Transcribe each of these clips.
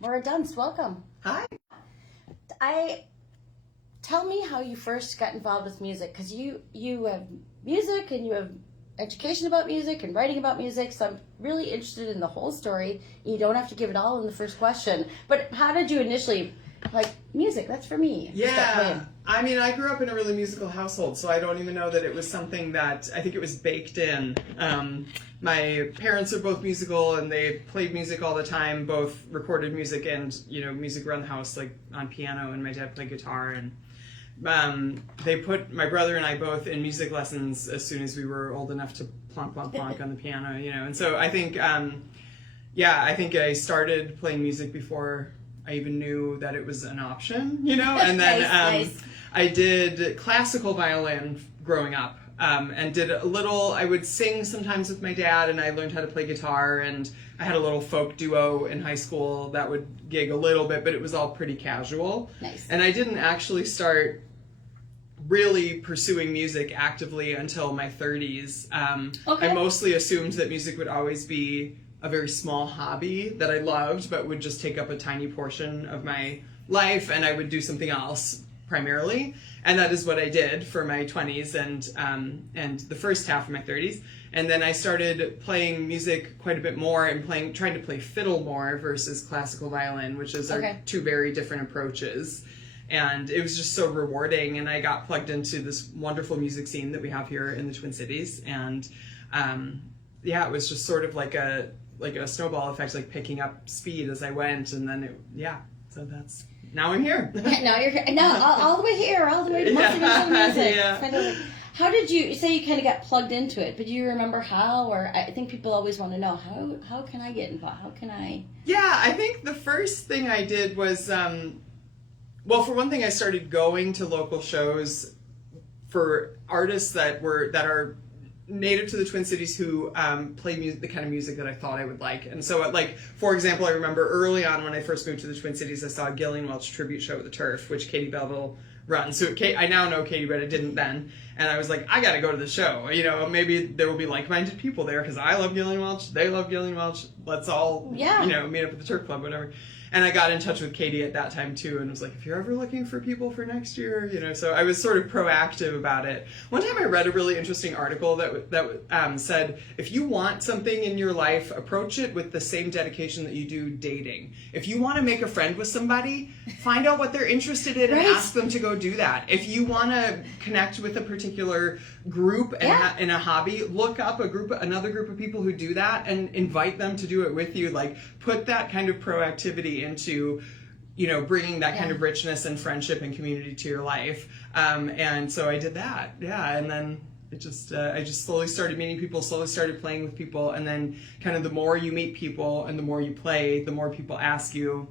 Maura Dunst, welcome. Hi. Tell me how you first got involved with music, because you have music and you have education about music and writing about music, so I'm really interested in the whole story. You don't have to give it all in the first question, but how did you initially, like, music, that's for me. Yeah, I mean, I grew up in a really musical household, so I don't even know that it was something that, I think it was baked in. My parents are both musical, and they played music all the time, both recorded music and, music around the house, like on piano, and my dad played guitar, and they put my brother and I both in music lessons as soon as we were old enough to plonk, plonk, plonk on the piano, and so I think, I think I started playing music before I even knew that it was an option, and then nice. I did classical violin growing up, and did a little, I would sing sometimes with my dad, and I learned how to play guitar, and I had a little folk duo in high school that would gig a little bit, but it was all pretty casual. Nice. And I didn't actually start really pursuing music actively until my 30s. Okay. I mostly assumed that music would always be a very small hobby that I loved, but would just take up a tiny portion of my life, and I would do something else primarily. And that is what I did for my 20s and the first half of my 30s. And then I started playing music quite a bit more and trying to play fiddle more versus classical violin, which is Okay. are two very different approaches. And it was just so rewarding, and I got plugged into this wonderful music scene that we have here in the Twin Cities. And it was just sort of like a snowball effect, like picking up speed as I went, and then so that's, now I'm here. Now you're here. Now all the way here, all the way to multidimensional music. Yeah. How did you say you kind of got plugged into it? But do you remember how? Or I think people always want to know how can I get involved? How can I? Yeah, I think the first thing I did was, for one thing, I started going to local shows for artists that are native to the Twin Cities who play the kind of music that I thought I would like. And so, for example, I remember early on when I first moved to the Twin Cities, I saw a Gillian Welch tribute show at the Turf, which Katie Belleville runs. So I now know Katie, but I didn't then. And I was like, I got to go to the show. Maybe there will be like-minded people there, because I love Gillian Welch, they love Gillian Welch. Let's all, meet up at the Turf Club, whatever. And I got in touch with Katie at that time too, and was like, if you're ever looking for people for next year, so I was sort of proactive about it. One time I read a really interesting article that said, if you want something in your life, approach it with the same dedication that you do dating. If you want to make a friend with somebody, find out what they're interested in and ask them to go do that. If you want to connect with a particular group and in a hobby, look up another group of people who do that and invite them to do it with you. Like, put that kind of proactivity into, bringing that kind of richness and friendship and community to your life. And so I did that. Yeah. And then it just, I just slowly started meeting people, slowly started playing with people. And then kind of the more you meet people and the more you play, the more people ask you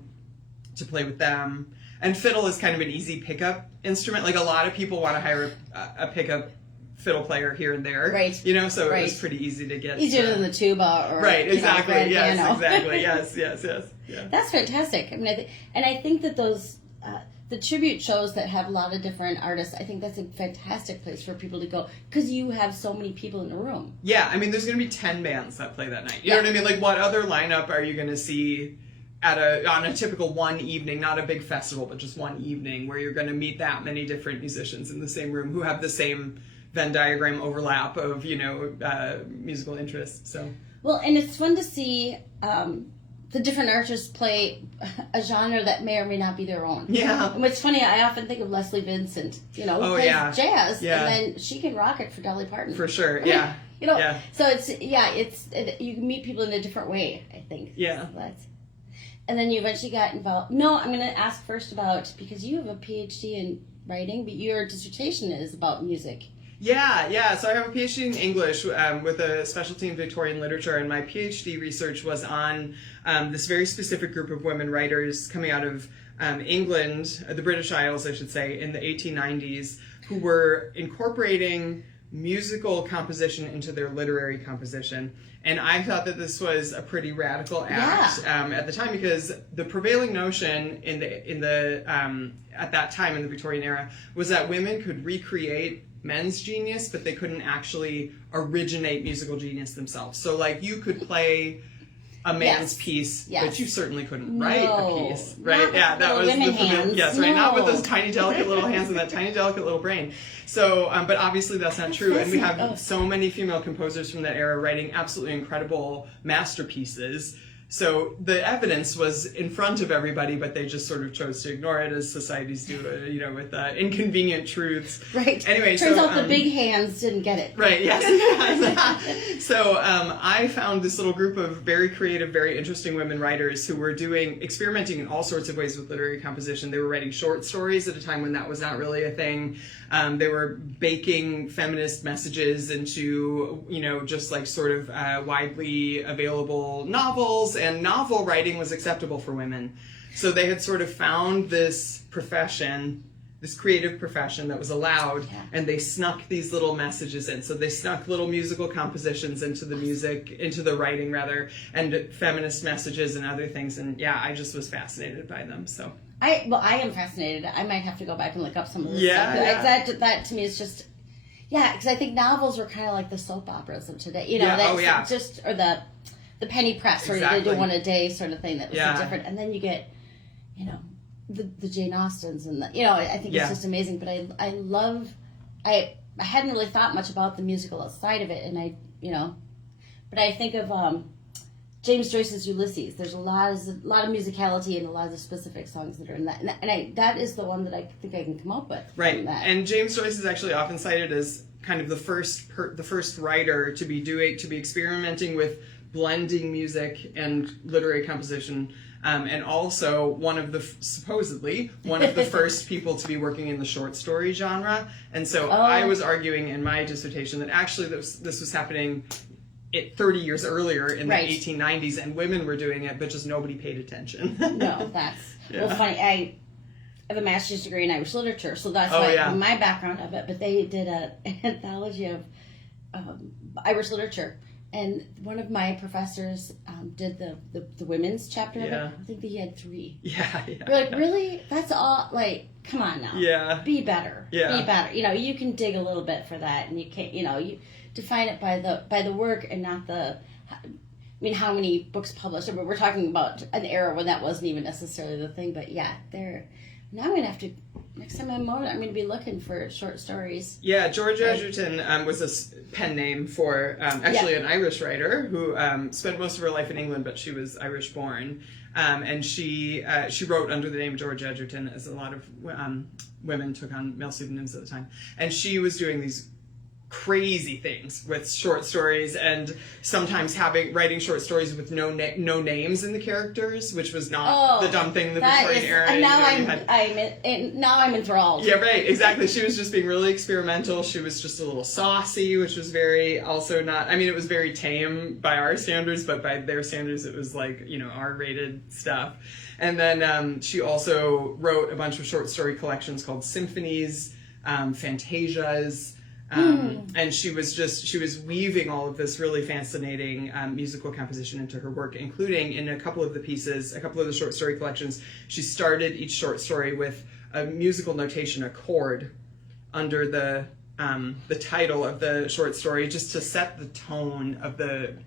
to play with them. And fiddle is kind of an easy pickup instrument. Like, a lot of people want to hire a pickup fiddle player here and there, right? So it was pretty easy to get. Easier than the tuba, or exactly. Yes, piano. exactly. Yes. Yeah. That's fantastic. I mean, I think that those the tribute shows that have a lot of different artists, I think that's a fantastic place for people to go, because you have so many people in the room. Yeah, I mean, there's going to be 10 bands that play that night. You know what I mean? Like, what other lineup are you going to see on a typical one evening, not a big festival, but just one evening, where you're going to meet that many different musicians in the same room who have the same Venn diagram overlap of, musical interests. So. Well, and it's fun to see the different artists play a genre that may or may not be their own. Yeah. And what's funny, I often think of Leslie Vincent, who plays jazz, and then she can rock it for Dolly Parton. For sure, yeah. So it's you can meet people in a different way, I think. Yeah. So and then you eventually got involved. No, I'm going to ask first about, because you have a PhD in writing, but your dissertation is about music. Yeah. So I have a PhD in English with a specialty in Victorian literature, and my PhD research was on this very specific group of women writers coming out of England, the British Isles, I should say, in the 1890s, who were incorporating musical composition into their literary composition. And I thought that this was a pretty radical act at the time, because the prevailing notion in the at that time in the Victorian era was that women could recreate men's genius, but they couldn't actually originate musical genius themselves. So, like, you could play a man's Yes. piece, Yes. but you certainly couldn't write a No. piece, Not right? with Yeah, that little was women hands. yes, right. Not with No. those tiny, delicate little hands and that tiny, delicate little brain. So, but obviously that's not true, and we have so many female composers from that era writing absolutely incredible masterpieces. So the evidence was in front of everybody, but they just sort of chose to ignore it, as societies do, with inconvenient truths. Right. Anyway, turns out the big hands didn't get it. Right, yes. So I found this little group of very creative, very interesting women writers who were experimenting in all sorts of ways with literary composition. They were writing short stories at a time when that was not really a thing. They were baking feminist messages into, just like sort of widely available novels, and novel writing was acceptable for women. So they had sort of found this profession, this creative profession that was allowed, and they snuck these little messages in. So they snuck little musical compositions into the music, into the writing rather, and feminist messages and other things. And yeah, I just was fascinated by them. So I am fascinated. I might have to go back and look up some of this Yeah, stuff. yeah. That to me is just, because I think novels were kind of like the soap operas of today. Just or the penny press, or they do one a day sort of thing that was so different. And then you get, the Jane Austens and I think it's just amazing. But I hadn't really thought much about the musical side of it, and but I think of James Joyce's Ulysses. There's a lot of musicality and a lot of specific songs that are in that, and that is the one that I think I can come up with. Right, and James Joyce is actually often cited as kind of the first writer to be experimenting with blending music and literary composition, and also supposedly one of the first people to be working in the short story genre. And so I was arguing in my dissertation that actually this was happening 30 years earlier in the 1890s, and women were doing it, but just nobody paid attention. No, that's funny. I have a master's degree in Irish literature, so that's my background of it. But they did an anthology of Irish literature. And one of my professors did the women's chapter of it. I think that he had 3. Yeah. You're like, really? That's all? Like, come on now. Yeah. Be better. Yeah. Be better. You can dig a little bit for that, and you can't. You define it by the work and not the. How many books published? But we're talking about an era when that wasn't even necessarily the thing. But yeah, now I'm gonna have to. Next time I'm going to be looking for short stories. Yeah, George Edgerton was a pen name for an Irish writer who spent most of her life in England, but she was Irish born, and she wrote under the name George Edgerton, as a lot of women took on male pseudonyms at the time, and she was doing these crazy things with short stories, and sometimes writing short stories with no names in the characters, which was not the dumb thing in the Victorian era. And now I'm enthralled. Yeah, right, exactly. She was just being really experimental. She was just a little saucy, which was very also not. It was very tame by our standards, but by their standards, it was like R-rated stuff. And then she also wrote a bunch of short story collections called symphonies, fantasias. And she was weaving all of this really fascinating musical composition into her work, including in a couple of the short story collections. She started each short story with a musical notation, a chord, under the title of the short story, just to set the tone of the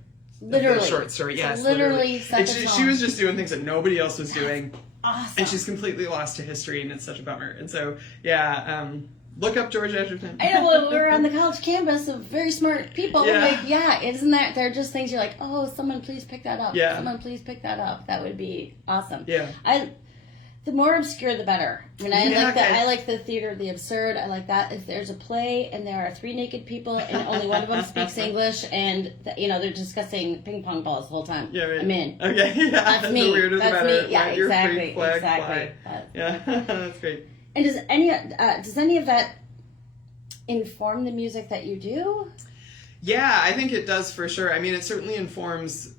short story. Yes, literally. Set the tone. She was just doing things that nobody else was doing. Awesome. And she's completely lost to history, and it's such a bummer. And so, look up George Edgerton. I know, well, we're on the college campus of very smart people. Isn't that, they're just things you're like, oh, someone please pick that up. Yeah. Someone please pick that up. That would be awesome. Yeah. The more obscure, the better. I like the theater of the absurd. I like that. If there's a play and there are 3 naked people and only one of them speaks English, and they're discussing ping pong balls the whole time, I'm in. Okay, yeah. That's me. The weirder the better. Me. Yeah, exactly. Fly. Yeah, that's great. And does any of that inform the music that you do? Yeah, I think it does for sure. It certainly informs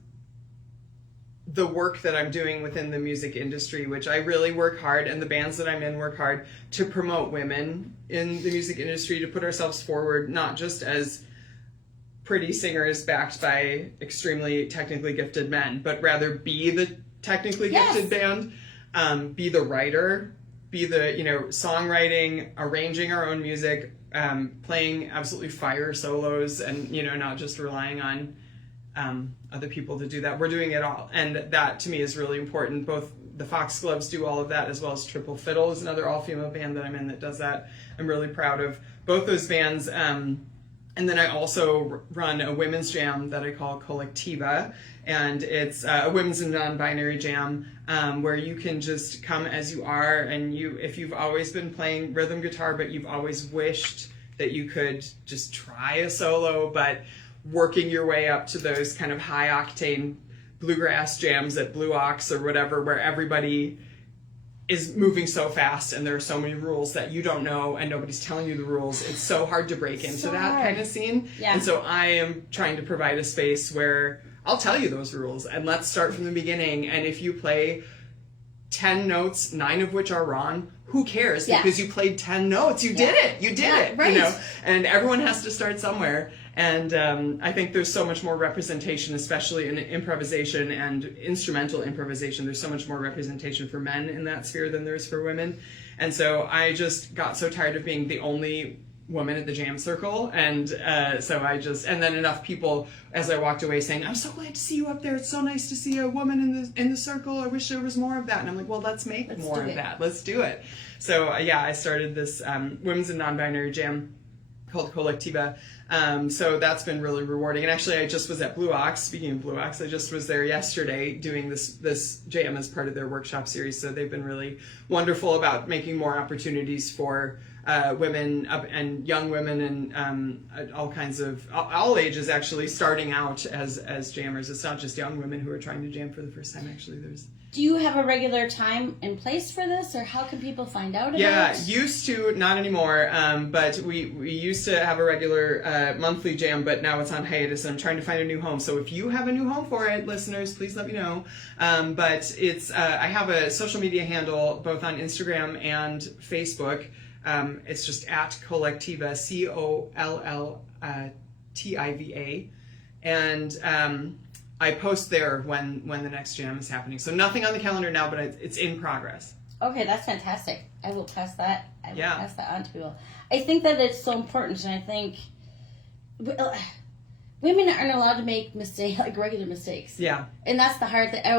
the work that I'm doing within the music industry, which I really work hard, and the bands that I'm in work hard to promote women in the music industry, to put ourselves forward, not just as pretty singers backed by extremely technically gifted men, but rather be the technically gifted band, be the writer, be the, songwriting, arranging our own music, playing absolutely fire solos, and, not just relying on other people to do that. We're doing it all, and that to me is really important. Both the Foxgloves do all of that, as well as Triple Fiddle is another all-female band that I'm in that does that. I'm really proud of both those bands. And then I also run a women's jam that I call Collectiva, and it's a women's and non-binary jam where you can just come as you are, and if you've always been playing rhythm guitar but you've always wished that you could just try a solo, but working your way up to those kind of high-octane bluegrass jams at Blue Ox or whatever, where everybody is moving so fast and there are so many rules that you don't know and nobody's telling you the rules. It's so hard to break into that kind of scene. Yeah. And so I am trying to provide a space where I'll tell you those rules and let's start from the beginning. And if you play 10 notes, 9 of which are wrong, who cares? Yeah. Because you played 10 notes. You did it. You did it. Right. You know? And everyone has to start somewhere. And I think there's so much more representation, especially in improvisation and instrumental improvisation. There's so much more representation for men in that sphere than there is for women. And so I just got so tired of being the only woman at the jam circle. And and then enough people as I walked away saying, I'm so glad to see you up there. It's so nice to see a woman in the circle. I wish there was more of that. And I'm like, well, let's make more of that. Let's do it. So I started this women's and non-binary jam called Collectiva. So that's been really rewarding. And actually, I just was at Blue Ox. Speaking of Blue Ox, I just was there yesterday doing this jam as part of their workshop series. So they've been really wonderful about making more opportunities for women and young women and all kinds of all ages actually starting out as jammers. It's not just young women who are trying to jam for the first time. Actually, Do you have a regular time and place for this, or how can people find out about it? Yeah, used to, not anymore, but we used to have a regular monthly jam, but now it's on hiatus, and I'm trying to find a new home. So if you have a new home for it, listeners, please let me know. But it's I have a social media handle both on Instagram and Facebook. It's just at Collectiva, COLLTIVA, and I post there when the next jam is happening. So nothing on the calendar now, but it's in progress. Okay, that's fantastic. I will pass that. Pass that on to people. I think that it's so important, and I think women aren't allowed to make mistakes, like regular mistakes. Yeah. And that's the hard thing. I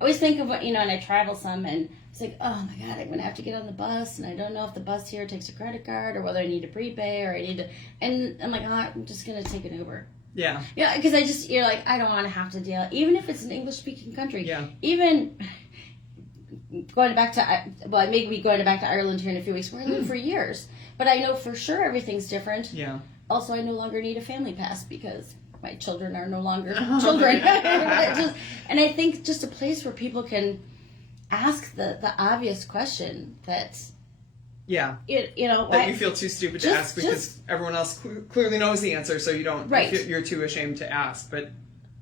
always think of, and I travel some, and it's like, oh my God, I'm going to have to get on the bus, and I don't know if the bus here takes a credit card, or whether I need to prepay, or I need to, and I'm like, oh, I'm just going to take an Uber. Yeah. Yeah, because you're like, I don't want to have to deal, even if it's an English-speaking country. Yeah. Even going back to Ireland here in a few weeks, where I lived for years. But I know for sure everything's different. Yeah. Also, I no longer need a family pass because my children are no longer children. And I think just a place where people can ask the obvious question that... Yeah. That you feel too stupid to ask because everyone else clearly knows the answer, so you don't. Right. You're too ashamed to ask. But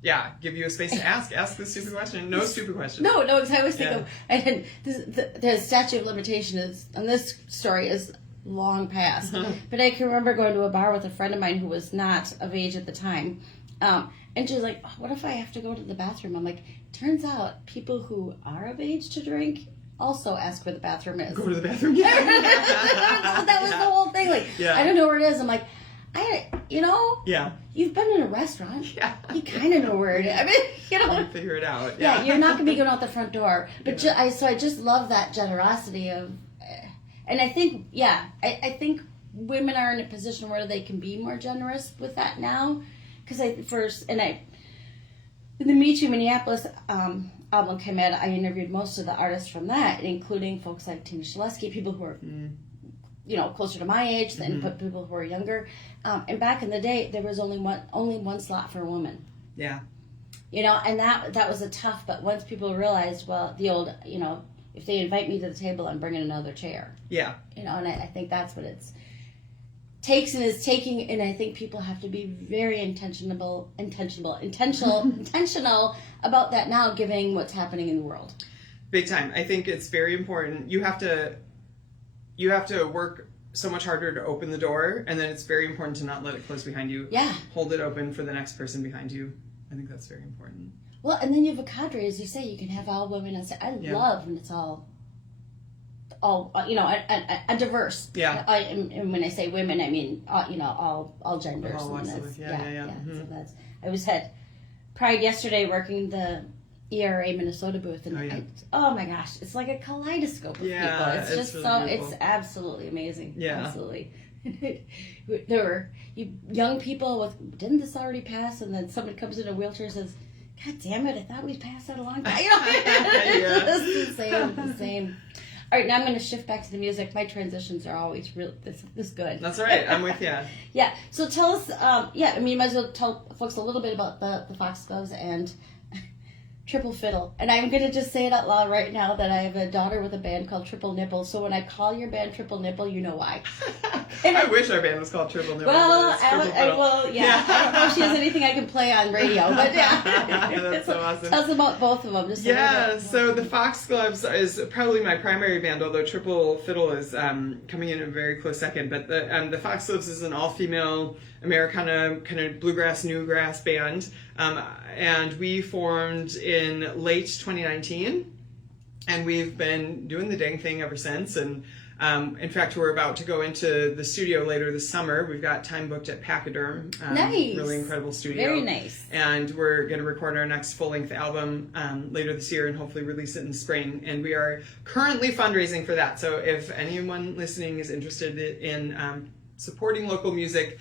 yeah, give you a space to ask. Ask the stupid question. No stupid question. No. Because I always think of, and the statute of limitations on this story is long past. But I can remember going to a bar with a friend of mine who was not of age at the time, and she was like, oh, "What if I have to go to the bathroom?" I'm like, "Turns out people who are of age to drink also ask where the bathroom is." Go to the bathroom. Yeah. That was the whole thing. Like, I don't know where it is. I'm like, Yeah. You've been in a restaurant. Yeah. You kind of know where it is. I mean, Figure it out. Yeah, you're not going to be going out the front door. But I just love that generosity of, and I think, I think women are in a position where they can be more generous with that now. Because in the Me Too Minneapolis album came out, I interviewed most of the artists from that, including folks like Tina Shaleski, people who are, closer to my age than people who are younger. And back in the day, there was only one slot for a woman. Yeah. And that was a tough. But once people realized, well, the old, if they invite me to the table, I'm bringing another chair. Yeah. And I think that's what it's takes and is taking, and I think people have to be very intentional about that now, given what's happening in the world. Big time. I think it's very important. You have to work so much harder to open the door, and then it's very important to not let it close behind you. Yeah. Hold it open for the next person behind you. I think that's very important. Well, and then you have a cadre, as you say. You can have all women. I love when it's all a diverse. Yeah. And when I say women, I mean all genders. All walks of life. Yeah. So I always had Pride yesterday working the ERA Minnesota booth, and oh my gosh, it's like a kaleidoscope of people. It's just really so beautiful. It's absolutely amazing. Yeah, absolutely. There were young people with, didn't this already pass? And then someone comes in a wheelchair and says, God damn it, I thought we'd passed that a long time. It's the same. All right, now I'm going to shift back to the music. My transitions are always real this good. That's all right. I'm with you. Yeah. So tell us, you might as well tell folks a little bit about the Foxgloves and Triple Fiddle. And I'm going to just say it out loud right now that I have a daughter with a band called Triple Nipple. So when I call your band Triple Nipple, you know why. I wish our band was called Triple Nipple. Well, I don't know if she has anything I can play on radio, but That's so awesome. Tell us about both of them. So the Foxgloves is probably my primary band, although Triple Fiddle is coming in a very close second. But the Foxgloves is an all-female Americana kind of bluegrass, newgrass band. And we formed in late 2019, and we've been doing the dang thing ever since. And in fact, we're about to go into the studio later this summer. We've got time booked at Pachyderm. Nice. Really incredible studio. Very nice. And we're going to record our next full-length album later this year and hopefully release it in the spring. And we are currently fundraising for that. So if anyone listening is interested in supporting local music,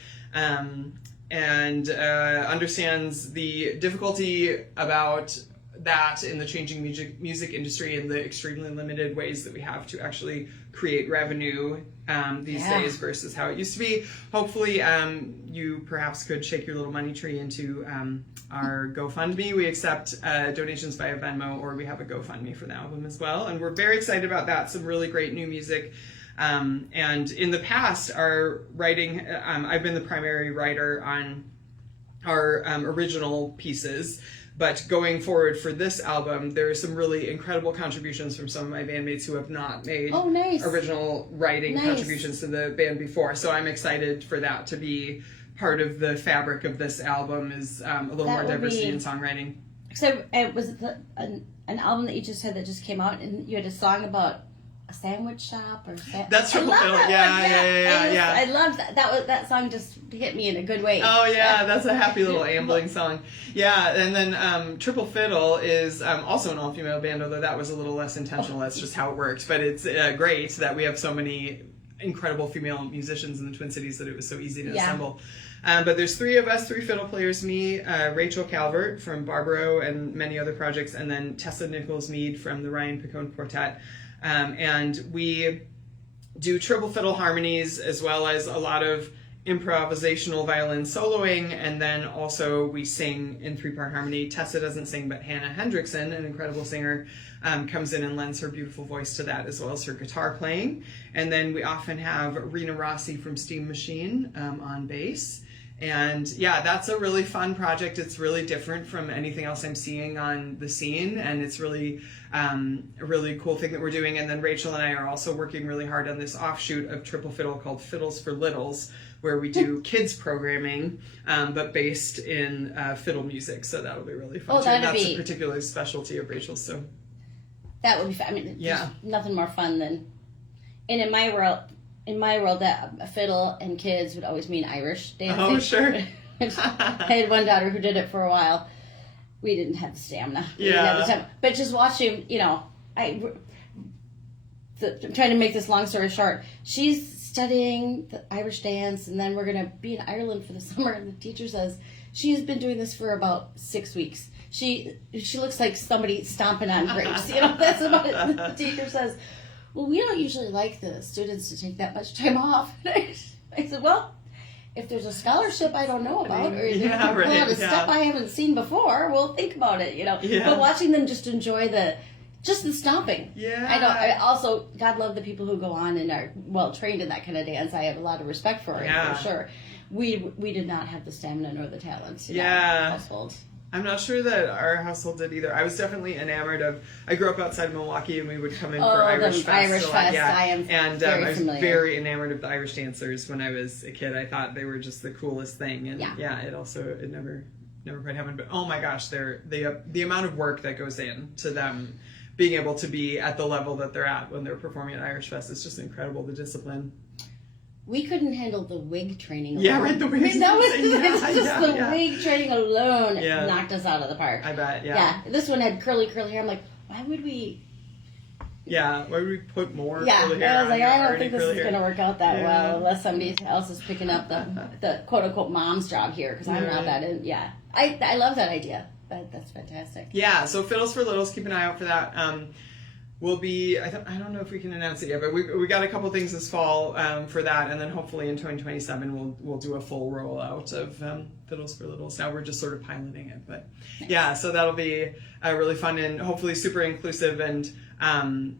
and understands the difficulty about that in the changing music industry and the extremely limited ways that we have to actually create revenue these days versus how it used to be. Hopefully you perhaps could shake your little money tree into our GoFundMe. We accept donations via Venmo, or we have a GoFundMe for the album as well. And we're very excited about that. Some really great new music. And in the past, our writing, I've been the primary writer on our original pieces, but going forward for this album, there are some really incredible contributions from some of my bandmates who have not made original writing contributions to the band before. So I'm excited for that to be part of the fabric of this album, is a little more diversity in songwriting. So was it an album that you just had that just came out, and you had a song about a sandwich shop or That's Triple Fiddle. Yeah. I love that. That song just hit me in a good way. Oh yeah, that's a happy little ambling song. Yeah, and then Triple Fiddle is also an all-female band, although that was a little less intentional. That's just how it works. But it's great that we have so many incredible female musicians in the Twin Cities that it was so easy to assemble. But there's three of us, three fiddle players, me, Rachel Calvert from Barbaro and many other projects, and then Tessa Nichols-Mead from the Ryan Picone Quartet. And we do triple fiddle harmonies as well as a lot of improvisational violin soloing, and then also we sing in three-part harmony. Tessa doesn't sing, but Hannah Hendrickson, an incredible singer, comes in and lends her beautiful voice to that, as well as her guitar playing. And then we often have Rena Rossi from Steam Machine on bass. And yeah, that's a really fun project. It's really different from anything else I'm seeing on the scene, and it's really a really cool thing that we're doing. And then Rachel and I are also working really hard on this offshoot of Triple Fiddle called Fiddles for Littles, where we do kids programming, but based in fiddle music. So that'll be really fun too. And that's a particular specialty of Rachel's. So that would be fun. I mean, there's nothing more fun than, and in my world, that a fiddle and kids would always mean Irish dancing. Oh, sure. I had one daughter who did it for a while. We didn't have the stamina. But just watching, I'm trying to make this long story short. She's studying the Irish dance, and then we're going to be in Ireland for the summer, and the teacher says she's been doing this for about 6 weeks. She looks like somebody stomping on grapes. That's about it. The teacher says, well, we don't usually like the students to take that much time off. I said, well, if there's a scholarship I don't know about, or if a step I haven't seen before, we'll think about it, But watching them just enjoy the stomping. Yeah. I also, God love the people who go on and are well trained in that kind of dance. I have a lot of respect for it, for sure. We did not have the stamina nor the talent in our household. I'm not sure that our household did either. I was definitely enamored of. I grew up outside of Milwaukee, and we would come in for Irish Fest. Irish Fest, I am I was very enamored of the Irish dancers when I was a kid. I thought they were just the coolest thing, and it never quite happened. But oh my gosh, the amount of work that goes in to them being able to be at the level that they're at when they're performing at Irish Fest is just incredible. The discipline. we couldn't handle the wig training alone. Yeah, right, the wig. I mean, that was the yeah. wig training alone knocked us out of the park. I bet, Yeah, this one had curly hair. I'm like, why would we... Yeah, why would we put more curly hair I was like, on I your don't think this is going to work out that well unless somebody else is picking up the quote-unquote mom's job here, because I'm not that in... Yeah, I love that idea. That's fantastic. Yeah, so Fiddles for Littles, keep an eye out for that. We'll be, I don't know if we can announce it yet, but we got a couple things this fall for that, and then hopefully in 2027 we'll do a full rollout of Fiddles for Littles. Now we're just sort of piloting it, but yeah, so that'll be really fun and hopefully super inclusive and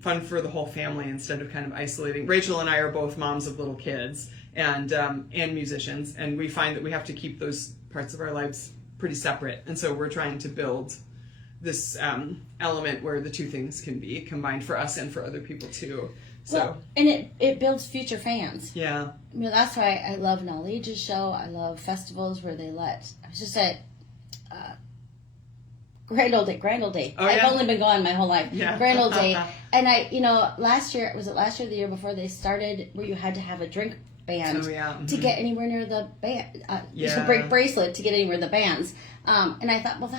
fun for the whole family instead of kind of isolating. Rachel and I are both moms of little kids and musicians, and we find that we have to keep those parts of our lives pretty separate, and so we're trying to build this element where the two things can be combined for us and for other people too. So well, and it builds future fans. Yeah. I mean, that's why I love an all ages show. I love festivals where they let. I was just at Grand Old Day. Oh, I've yeah? only been gone my whole life. Yeah. Grand Old Day, and last year or the year before, they started where you had to have a drink band to get anywhere near the band. To break bracelet to get anywhere the bands. And I thought, well,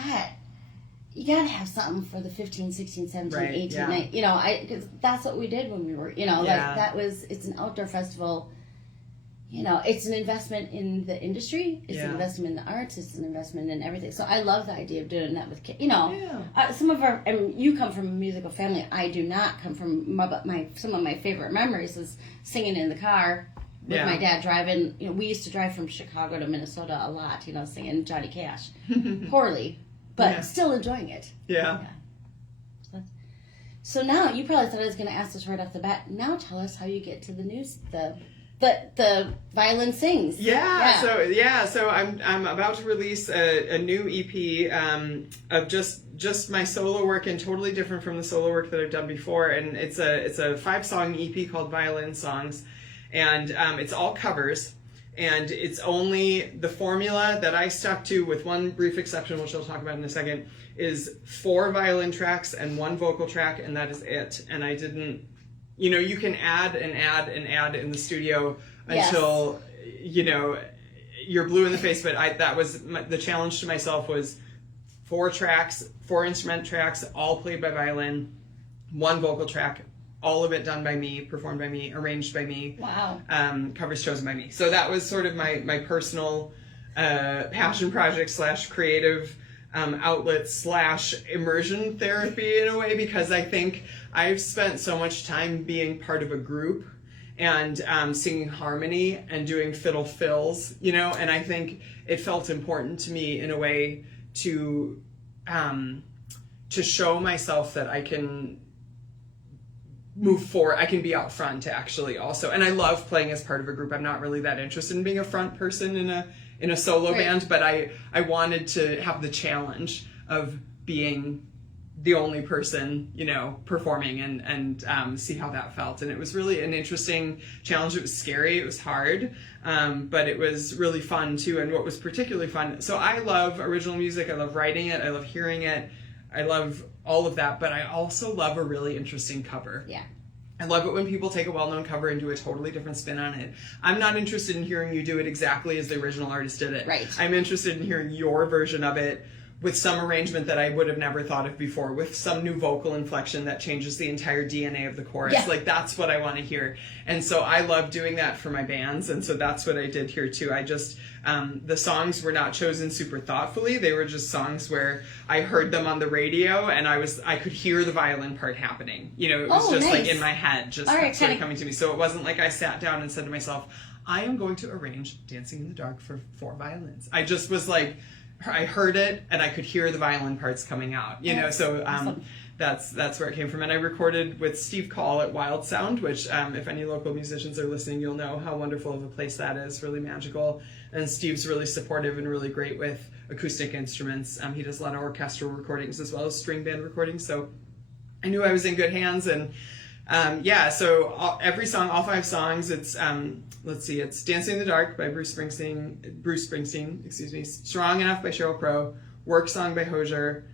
you gotta have something for the 15, 16, 17, 18, 19, because that's what we did when we were, it's an outdoor festival. It's an investment in the industry. It's an investment in the arts. It's an investment in everything. So I love the idea of doing that with kids. You come from a musical family. I do not come from, some of my favorite memories is singing in the car with my dad driving. We used to drive from Chicago to Minnesota a lot, singing Johnny Cash. Poorly. But still enjoying it. Yeah. So now, you probably thought I was going to ask this right off the bat. Now tell us how you get to the news, the Violin Sings. So I'm about to release a new EP of just my solo work, and totally different from the solo work that I've done before. And it's a 5-song EP called Violin Songs, and it's all covers. And it's only the formula that I stuck to, with one brief exception, which I'll talk about in a second, is 4 violin tracks and 1 vocal track, and that is it. And I didn't, you can add and add and add in the studio until, you're blue in the face. But that was the challenge to myself, was 4 tracks, 4 instrument tracks, all played by violin, 1 vocal track, all of it done by me, performed by me, arranged by me. Wow. Covers chosen by me. So that was sort of my personal passion project / creative outlet / immersion therapy in a way, because I think I've spent so much time being part of a group and singing harmony and doing fiddle fills, and I think it felt important to me in a way to show myself that I can move forward. I can be out front actually also. And I love playing as part of a group. I'm not really that interested in being a front person in a solo band, but I wanted to have the challenge of being the only person, performing and see how that felt. And it was really an interesting challenge. It was scary. It was hard. But it was really fun too. And what was particularly fun, so I love original music. I love writing it. I love hearing it. I love all of that, but I also love a really interesting cover. Yeah. I love it when people take a well-known cover and do a totally different spin on it. I'm not interested in hearing you do it exactly as the original artist did it. Right. I'm interested in hearing your version of it with some arrangement that I would have never thought of before, with some new vocal inflection that changes the entire DNA of the chorus. Yeah. Like, that's what I want to hear. And so I love doing that for my bands, and so that's what I did here too. I just, the songs were not chosen super thoughtfully. They were just songs where I heard them on the radio and I could hear the violin part happening. It was just nice. like in my head, just sort of coming to me. So it wasn't like I sat down and said to myself, I am going to arrange Dancing in the Dark for 4 violins. I just was like, I heard it and I could hear the violin parts coming out, so awesome. That's where it came from. And I recorded with Steve Call at Wild Sound, which if any local musicians are listening, you'll know how wonderful of a place that is, really magical. And Steve's really supportive and really great with acoustic instruments. He does a lot of orchestral recordings as well as string band recordings, so I knew I was in good hands. And so every song, all 5 songs, it's it's Dancing in the Dark by Bruce Springsteen, Strong Enough by Sheryl Crow, Work Song by Hozier,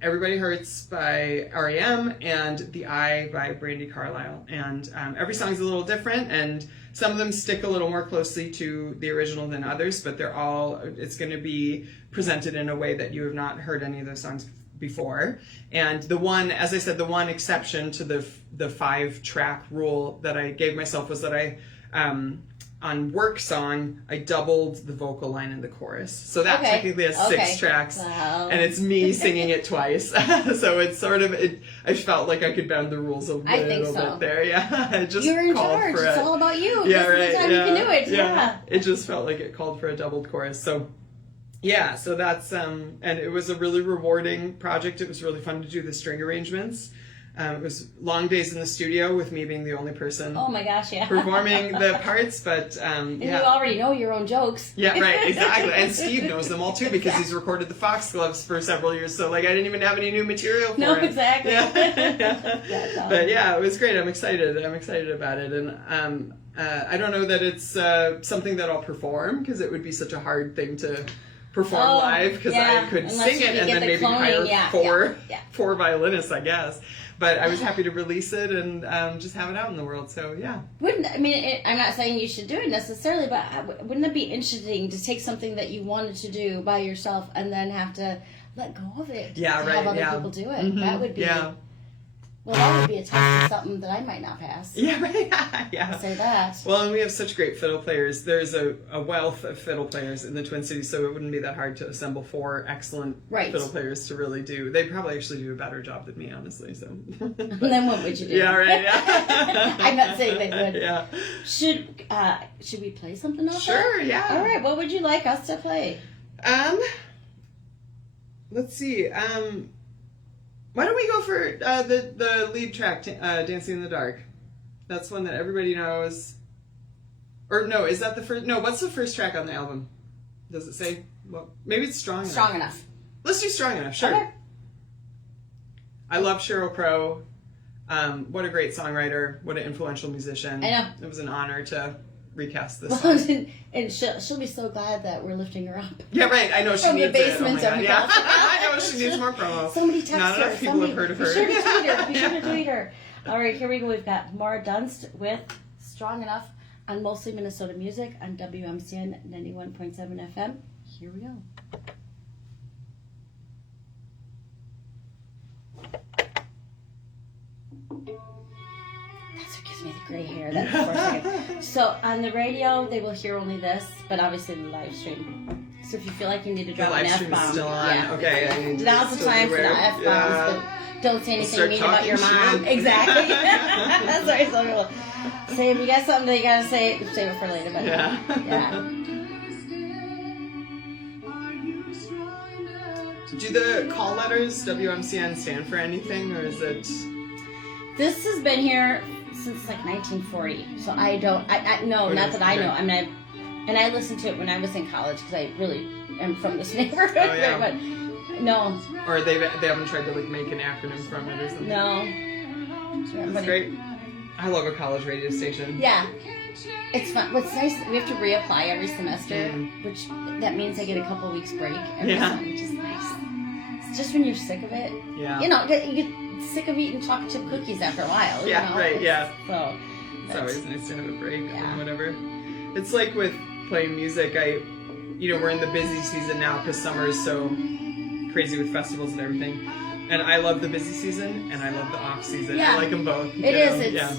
Everybody Hurts by REM, and The Eye by Brandi Carlile. And every song's a little different, and some of them stick a little more closely to the original than others, but it's going to be presented in a way that you have not heard any of those songs before. And the one, as I said, the one exception to the 5-track rule that I gave myself was that I, on Work Song, I doubled the vocal line in the chorus. So that technically has 6 tracks, and it's me singing it twice. So it's sort of, I felt like I could bend the rules a little bit there. Yeah, it just You're in called charge. for It's all about you. Yeah, this right. is the time you can do it. Yeah. It just felt like it called for a doubled chorus. So yeah, so that's and it was a really rewarding project. It was really fun to do the string arrangements. It was long days in the studio with me being the only person Oh my gosh, yeah. performing the parts, but and yeah. you already know your own jokes. Yeah, right, exactly. And Steve knows them all too because he's recorded the Foxgloves for several years. So like I didn't even have any new material for No, it. exactly. Yeah. But yeah, it was great. I'm excited. I'm excited about it. And I don't know that it's something that I'll perform because it would be such a hard thing to perform live because I could Unless sing you it could and get then the maybe cloning, hire yeah. four violinists, I guess. But I was happy to release it and just have it out in the world. So yeah. I'm not saying you should do it necessarily, but wouldn't it be interesting to take something that you wanted to do by yourself and then have to let go of it? Yeah, to right. Have other yeah. people do it. Mm-hmm. That would be. Yeah. Well, that would be a test of something that I might not pass. Yeah, right. Yeah. I'll say that. Well, and we have such great fiddle players. There's a wealth of fiddle players in the Twin Cities, so it wouldn't be that hard to assemble 4 excellent fiddle players to really do. They probably actually do a better job than me, honestly. So. And then what would you do? Yeah, right. Yeah. I'm not saying they would. Yeah. Should we play something off Sure. that? Yeah. All right. What would you like us to play? Let's see. Why don't we go for the lead track, Dancing in the Dark? That's one that everybody knows. Or no, is that the first? No, what's the first track on the album? Does it say? Well, maybe it's Strong Enough. Strong Enough. Let's do Strong Enough, sure. Okay. I love Sheryl Crow. What a great songwriter. What an influential musician. I know. It was an honor to recast this song. And she'll be so glad that we're lifting her up. Yeah, right. I know she From needs the basement it. Oh my God. of Yeah. I know she needs more promo. Somebody text Not her. enough people have heard of her. Be sure to tweet her. Be sure to tweet her. All right, here we go. We've got Maura Dunst with Strong Enough on Mostly Minnesota Music on WMCN 91.7 FM. Here we go. That's what gives me the gray hair. That's the first thing. So on the radio, they will hear only this, but obviously the live stream. So if you feel like you need to drop an F-bomb. The live stream is still on. Okay. Now's the time for the F-bombs, but don't say anything mean about your mom. Shit. Exactly. That's right. So people say if you got something that you gotta say, save it for later. But yeah. Do the call letters WMCN stand for anything, or is it? This has been here since like 1940, so I don't. No, not that I know. I mean, and I listened to it when I was in college because I really am from this neighborhood. Oh, yeah. But no. Or they haven't tried to like make an acronym from it or something. No. That's great. I love a college radio station. Yeah. It's fun. What's nice, we have to reapply every semester, which that means I get a couple weeks break every summer, which is nice. It's just when you're sick of it. Yeah. You know, you get sick of eating chocolate chip cookies after a while. Yeah, you know? right, yeah. So it's always nice to have a break from whatever. It's like with playing music, we're in the busy season now because summer is so crazy with festivals and everything. And I love the busy season and I love the off season. Yeah. I like them both. It is. Yeah.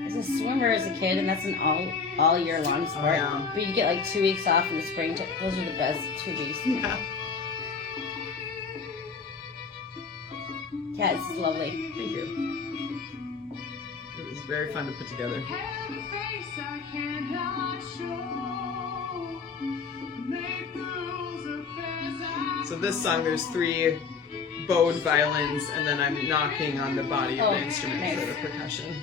I was a swimmer as a kid, and that's an all year long sport. Oh, yeah. But you get like 2 weeks off in the spring. Those are the best 2 weeks. Yeah. Yeah, this is lovely. Thank you. It was very fun to put together. So this song, there's 3 bowed violins, and then I'm knocking on the body of the instrument for the percussion.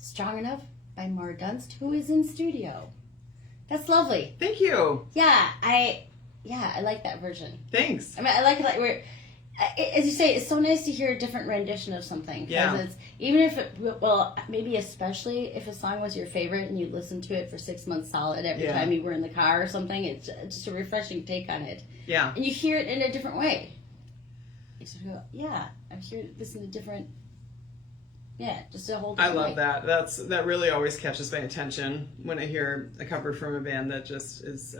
Strong Enough by Maura Dunst, who is in studio. That's lovely. Thank you. Yeah, I like that version. Thanks. I mean, I like it. Like as you say, it's so nice to hear a different rendition of something. Yeah. It's, even if it, well, maybe especially if a song was your favorite and you listened to it for 6 months solid every time you were in the car or something, it's just a refreshing take on it. Yeah. And you hear it in a different way. You sort of go, yeah, I'm hearing this in a different. Yeah, just a whole different I love way. that. That really always catches my attention when I hear a cover from a band that just is,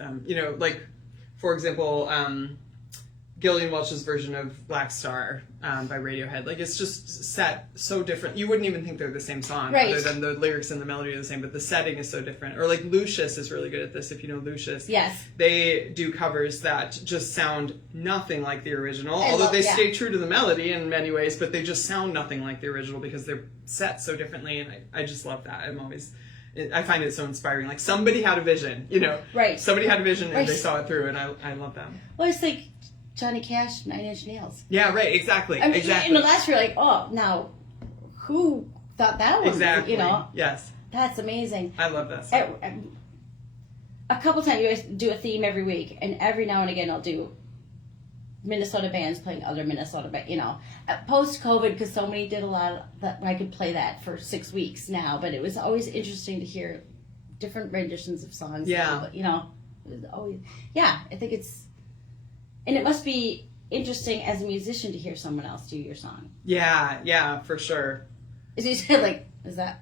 like, for example, Gillian Welch's version of Black Star by Radiohead. Like, it's just set so different. You wouldn't even think they're the same song, right, other than the lyrics and the melody are the same, but the setting is so different. Or like Lucius is really good at this, if you know Lucius. Yes. They do covers that just sound nothing like the original, although they stay true to the melody in many ways, but they just sound nothing like the original because they're set so differently, and I just love that. I find it so inspiring. Like, somebody had a vision, Right. Somebody had a vision and they saw it through, and I love that. Well, it's like Johnny Cash, 9 Inch Nails. Yeah, right, exactly. I mean, exactly. That's where you're like, oh, now, who thought that was, exactly. Yes. That's amazing. I love that song. A couple times, you guys do a theme every week, and every now and again I'll do Minnesota bands playing other Minnesota bands, post-COVID, because so many did a lot of that, I could play that for 6 weeks now, but it was always interesting to hear different renditions of songs. Yeah. It was always, I think it's, and it must be interesting as a musician to hear someone else do your song. Yeah, for sure. As you said, like, is that,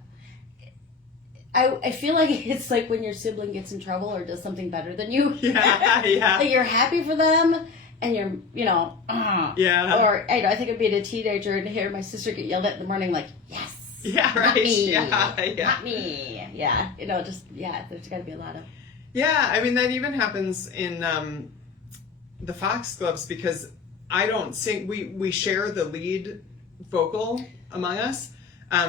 I feel like it's like when your sibling gets in trouble or does something better than you. Yeah. Like, you're happy for them, and you're, Yeah. Or, I think of being a teenager and hear my sister get yelled at in the morning, like, yes. Yeah, right. Not me. Yeah. Not me. Yeah. There's got to be a lot of. Yeah, I mean, that even happens in the Foxgloves, because I don't sing. We share the lead vocal among us.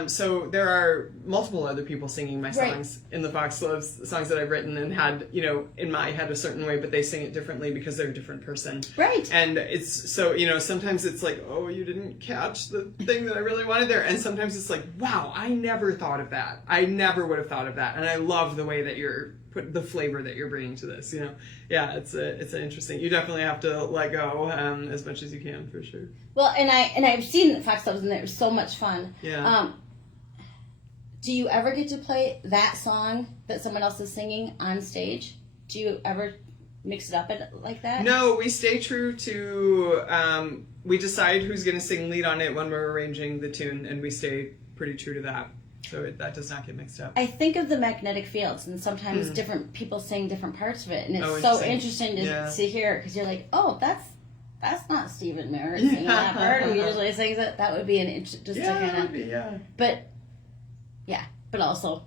So there are multiple other people singing my songs in the Foxgloves, songs that I've written and had, in my head a certain way, but they sing it differently because they're a different person. Right. And it's so, sometimes it's like, oh, you didn't catch the thing that I really wanted there. And sometimes it's like, wow, I never thought of that. I never would have thought of that. And I love the way that you're put the flavor that you're bringing to this, Yeah, it's an interesting, you definitely have to let go as much as you can, for sure. Well, and I've seen Foxgloves, and it was so much fun. Yeah. Do you ever get to play that song that someone else is singing on stage? Do you ever mix it up like that? No, we stay true to, we decide who's going to sing lead on it when we're arranging the tune, and we stay pretty true to that. So that does not get mixed up. I think of the magnetic fields, and sometimes different people sing different parts of it, and it's so interesting to hear, because you're like, oh, that's not Stephen Merritt singing that part, who usually sings it. That would be an just to kind of, but also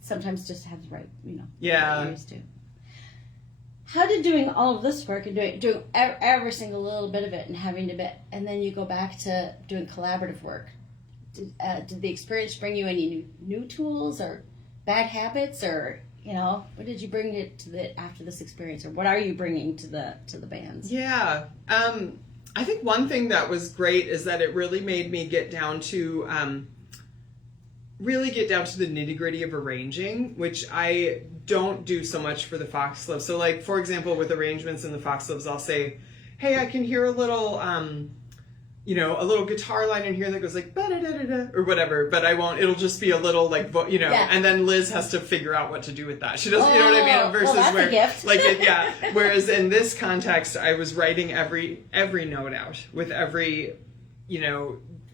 sometimes just have the right, ears too. How did doing all of this work and doing every single little bit of it and having to bit, and then you go back to doing collaborative work? Did the experience bring you any new tools or bad habits, or what did you bring it to after this experience, or what are you bringing to the bands? Yeah, I think one thing that was great is that it really made me get down to the nitty gritty of arranging, which I don't do so much for the Foxgloves. So, like, for example, with arrangements in the Foxgloves, I'll say, hey, I can hear a little a little guitar line in here that goes like ba-da-da-da-da or whatever, but I won't. It'll just be a little like and then Liz has to figure out what to do with that. She doesn't, you know what I mean? Versus that's where a gift. Whereas in this context, I was writing every note out with every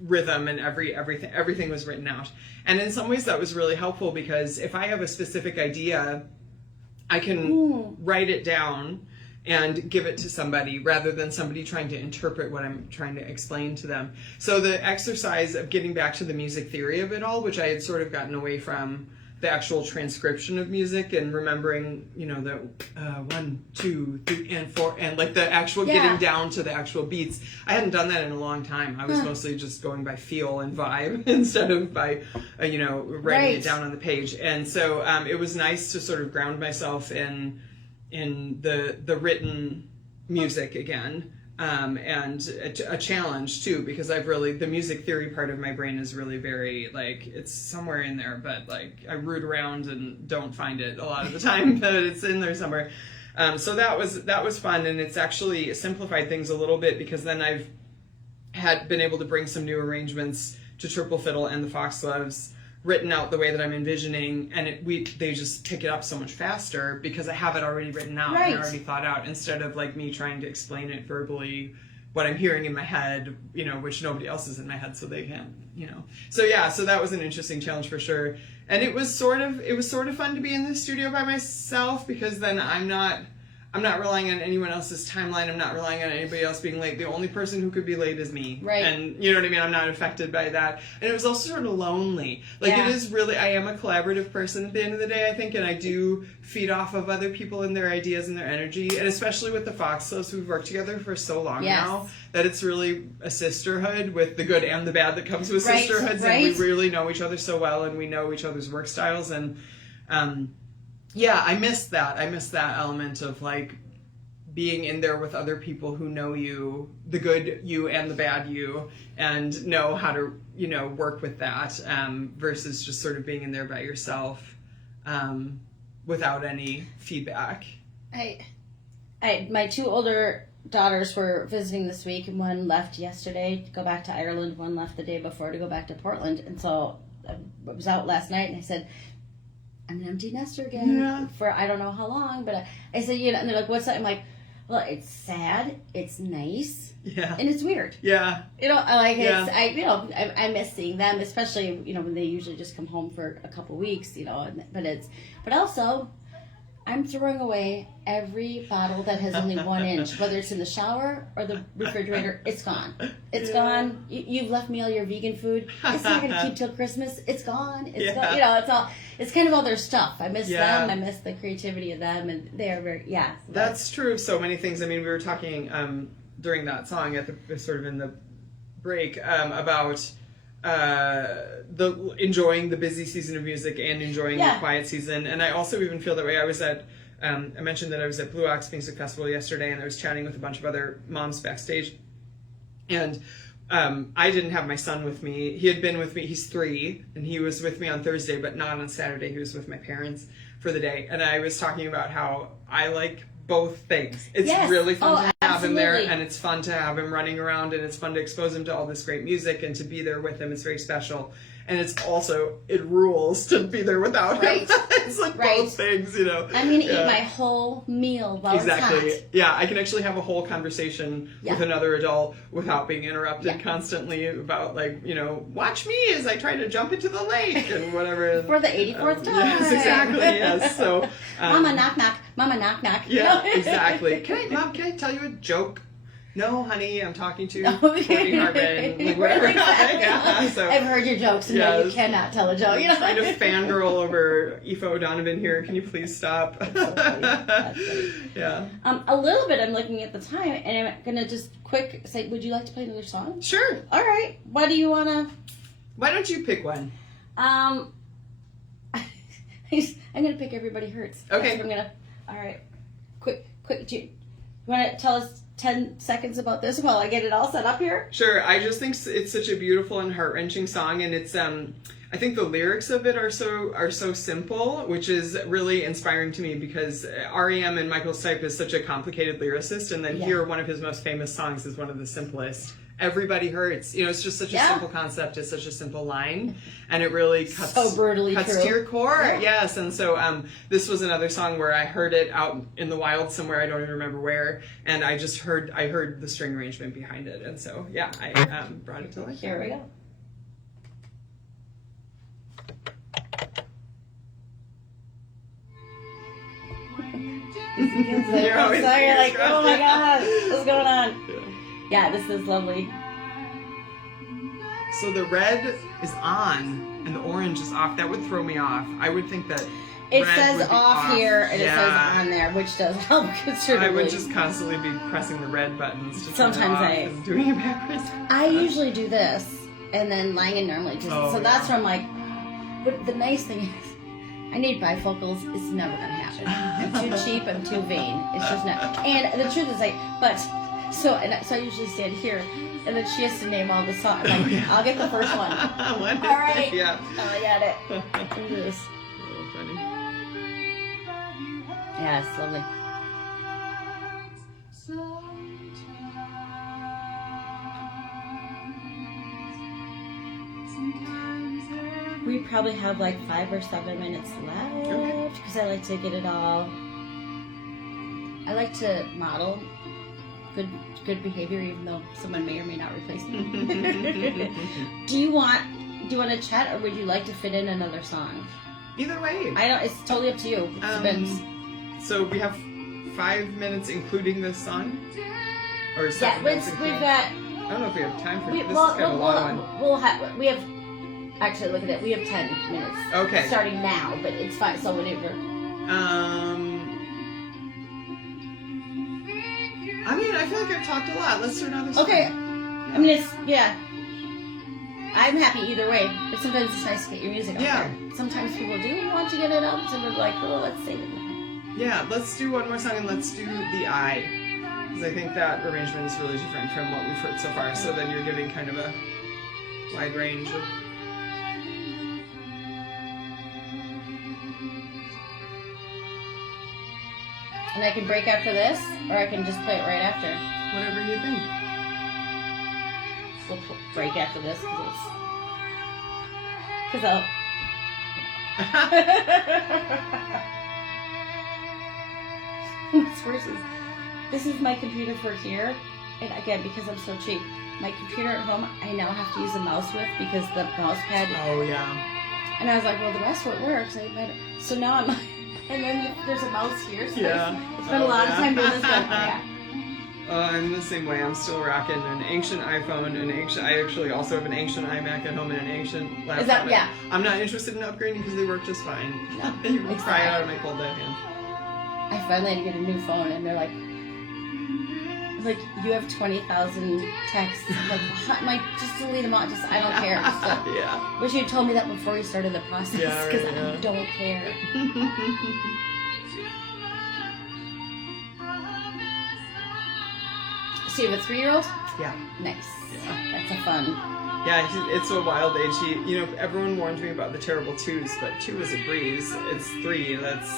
rhythm, and everything was written out. And in some ways that was really helpful, because if I have a specific idea, I can write it down and give it to somebody rather than somebody trying to interpret what I'm trying to explain to them. So the exercise of getting back to the music theory of it all, which I had sort of gotten away from the actual transcription of music and remembering, you know, the 1, 2, 3, and 4, and like the actual getting down to the actual beats. I hadn't done that in a long time. I was mostly just going by feel and vibe instead of by, you know, writing it down on the page. And so it was nice to sort of ground myself in the written music again. And a challenge too, because the music theory part of my brain is really very, like, it's somewhere in there, but like I root around and don't find it a lot of the time, but it's in there somewhere. So that was fun, and it's actually simplified things a little bit, because then I've been able to bring some new arrangements to triple fiddle and the foxgloves written out the way that I'm envisioning, and they just pick it up so much faster because I have it already written out and already thought out, instead of like me trying to explain it verbally, what I'm hearing in my head, you know, which nobody else is in my head, so they can't, you know. So yeah, so that was an interesting challenge for sure. And it was sort of fun to be in the studio by myself, because then I'm not relying on anyone else's timeline. I'm not relying on anybody else being late. The only person who could be late is me. Right. And you know what I mean? I'm not affected by that. And it was also sort of lonely. Like, it is really, I am a collaborative person at the end of the day, I think, and I do feed off of other people and their ideas and their energy. And especially with the Foxgloves, who've worked together for so long now, that it's really a sisterhood with the good and the bad that comes with sisterhoods. And we really know each other so well, and we know each other's work styles. And, yeah, I miss that. I miss that element of like being in there with other people who know you, the good you and the bad you, and know how to, you know, work with that, versus just sort of being in there by yourself, without any feedback. My 2 older daughters were visiting this week, and one left yesterday to go back to Ireland. One left the day before to go back to Portland. And so I was out last night, and I said, I'm an empty nester again for I don't know how long, but I said, you know, and they're like, what's that? I'm like, well, it's sad, it's nice, and it's weird. Yeah. You know, I like it. I miss seeing them, especially, you know, when they usually just come home for a couple weeks, you know, but also I'm throwing away every bottle that has only 1 inch, whether it's in the shower or the refrigerator. It's gone. It's gone. You've left me all your vegan food. It's not going to keep till Christmas. It's gone. It's gone. You know, it's kind of all their stuff. I miss them. I miss the creativity of them, and they are very, That's true of so many things. I mean, we were talking during that song at the sort of in the break about enjoying the busy season of music and enjoying the quiet season. And I also even feel that way. I was at I mentioned that I was at Blue Ox Music Festival yesterday, and I was chatting with a bunch of other moms backstage, and I didn't have my son with me. He had been with me. He's 3, and he was with me on Thursday, but not on Saturday. He was with my parents for the day, and I was talking about how I like both things. It's really fun to have him there, and it's fun to have him running around, and it's fun to expose him to all this great music and to be there with him. It's very special. And it's also, it rules to be there without him. It's like both things, you know. I'm going to eat my whole meal while it's hot. Yeah, I can actually have a whole conversation with another adult without being interrupted constantly about, like, you know, watch me as I try to jump into the lake and whatever. For the 84th time. Yes, exactly, yes. So, Mama, knock, knock. Mama, knock, knock. Yeah, exactly. Mom, can I tell you a joke? No, honey, I'm talking to Courtney Hartman. Like, whatever. So, I've heard your jokes, and you cannot tell a joke. I'm trying to fangirl over Aoife O'Donovan here. Can you please stop? That's funny. Yeah. A little bit, I'm looking at the time, and I'm going to just say, would you like to play another song? Sure. All right. What do you want to... Why don't you pick one? I'm going to pick Everybody Hurts. Okay. I'm going to... All right. Quick. Do you want to tell us 10 seconds about this while I get it all set up here? Sure. I just think it's such a beautiful and heart-wrenching song, and it's I think the lyrics of it are so simple, which is really inspiring to me, because REM and Michael Stipe is such a complicated lyricist, and then here one of his most famous songs is one of the simplest. Everybody Hurts. You know, it's just such a simple concept. It's such a simple line, and it really cuts to your core. Yeah. Yes, and so this was another song where I heard it out in the wild somewhere. I don't even remember where, and I heard the string arrangement behind it, and so I brought it to life. Here we go. When you You're always so you're like, oh my crossed. god, what's going on? Yeah. Yeah, this is lovely. So the red is on and the orange is off. That would throw me off. I would think that It red says would be off here and it says Yeah. on there, which does help considerably. I would just constantly be pressing the red buttons to turn it Sometimes off I- and doing it backwards. I usually do this, and then Langan normally does Oh, it. So that's yeah. where I'm like, but the nice thing is, I need bifocals. It's never gonna happen. I'm too cheap. I'm too vain. It's just not. And the truth is, so I usually stand here, and then she has to name all the songs. I'm like, yeah. I'll get the first one. One. All right. Yeah. Oh, I got it. Look at this. Oh, funny. Yeah, it's lovely. We probably have like 5 or 7 minutes left because I like to get it all. I like to model good behavior, even though someone may or may not replace me. Do you want to chat, or would you like to fit in another song? Either way. I don't. It's totally up to you. It depends. So we have 5 minutes, inclutes this song, or 7 Yeah, minutes. we've got. I don't know if we have time for We, this. Is well, kind of a long one. we have. Actually, look at it. We have 10 minutes. Okay. Starting now, but it's fine. So whatever. I mean, I feel like I've talked a lot. Let's do another song. Okay. I mean, it's I'm happy either way, but sometimes it's nice to get your music out Yeah. there. Sometimes people do want to get it out, and they're like, oh, let's save it. Yeah, let's do one more song and let's do The Eye. Because I think that arrangement is really different from what we've heard so far. So then you're giving kind of a wide range of... And I can break after this, or I can just play it right after. Whatever you think. We'll break after this, because I'll... What's worse is, this is my computer for here, and again, because I'm so cheap, my computer at home, I now have to use a mouse with, because the mouse pad, Oh, yeah. and I was like, well, the rest of it works, so now I'm, and then there's a mouse here, so Yeah. I spent a lot of time doing this, but yeah. I'm the same way. I'm still rocking an ancient iPhone, I actually also have an ancient iMac at home and an ancient laptop. Is that, yeah. I'm not interested in upgrading because they work just fine. No, You can it's pry fine. out of my cold dead hands. I finally had to get a new phone, and they're like, you have 20,000 texts. I'm like, just delete them all. I don't care. Yeah. Wish you'd told me that before you started the process, Yeah, because right, I yeah. don't care. So you have a 3-year-old? Yeah. Nice. Yeah. That's a fun. Yeah, it's a wild age. Everyone warned me about the terrible 2s, but 2 is a breeze. It's 3. That's